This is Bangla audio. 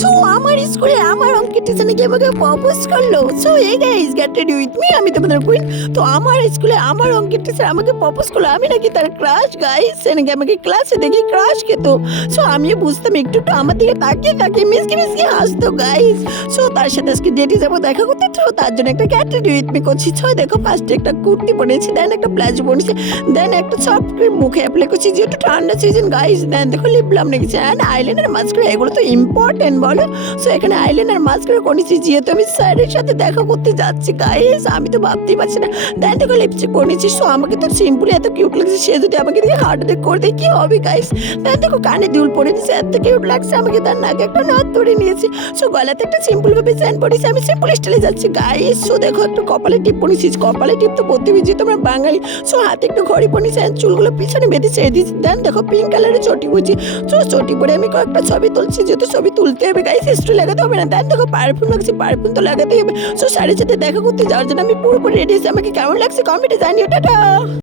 সো আমার স্কুলে আমার অঙ্কের টিচার নাকি আমাকে প্রপোজ করলো। So hey guys get ready with me, আমি তোমাদের কুইন। তো আমার স্কুলে আমার অঙ্কের টিচার আমাকে প্রপোজ করলো, আমি নাকি তার ক্রাশ গাইস। সে নাকি আমাকে ক্লাসে দেখি ক্রাশ খেত। সো আমিও বুঝতাম একটু একটু আমার দিকে তাকিয়ে তাকিয়ে মিসকে মিসকে হাসতো গাইস। সো তার সাথে আজকে ডেটে যাবো দেখা করতে, তো তার জন্য একটা গেট রেডি উইথ মি করছি। সো দেখো ফার্স্টে একটা কুর্তি পরেছি, দেন একটা প্লাজো পরেছি, দেন একটা সফট ক্রিম মুখে অ্যাপ্লাই করছি যেহেতু ঠান্ডা সিজন গাইস। দেন দেখো লিপ বাম রেখেছি অ্যান্ড আইলাইনার মাস্কারা, এগুলো তো ইম্পর্টেন্ট বলো। সো এখানে আইলাইনার মাস্কারা করেছি যেহেতু আমি স্যারের সাথে দেখা করতে যাচ্ছি গাইস, আমি তো ভাবতেই পারছি না। দেন দেখো লিপস্টিক পরেছি। সো আমাকে তো সিম্পলি এত কিউট লাগছে, সে যদি আমাকে দিয়ে হার্ট অ্যাটাক করে দেয় কি হবে গাইস। দেন দেখো কানে দুল পরে দিয়েছি, এত কিউট লাগছে আমাকে। তার নাকে একটা নথ ধরে নিয়েছি। সো গলাতে একটা সিম্পল ভাবে চেন পরেছি, আমি সিম্পল স্টাইলে যাচ্ছি গাইস। সো দেখো একটু কপালে টিপ পরেছি, কপালে টিপ তো পরতে হবে যেহেতু আমরা বাঙালি। সো হাতে একটু ঘড়ি পরেছি, চুলগুলো পিছনে বেঁধে ছেড়ে দিয়েছি। দেন দেখো পিঙ্ক কালারের চটি পরেছি। সো চটি পরে আমি কয়েকটা ছবি তুলছি যেহেতু ছবি তুলতে হবে গাইস, হিস্ট্রি লাগাতে হবে না। দেন দেখো পারফিউম লাগছে, পারফিউম তো লাগাতেই হবে। সো স্যারের সাথে দেখা করতে যাওয়ার জন্য আমি পুরোপুরি রেডি আছি। আমাকে কেমন লাগছে কমেন্টে জানিও, টাটা।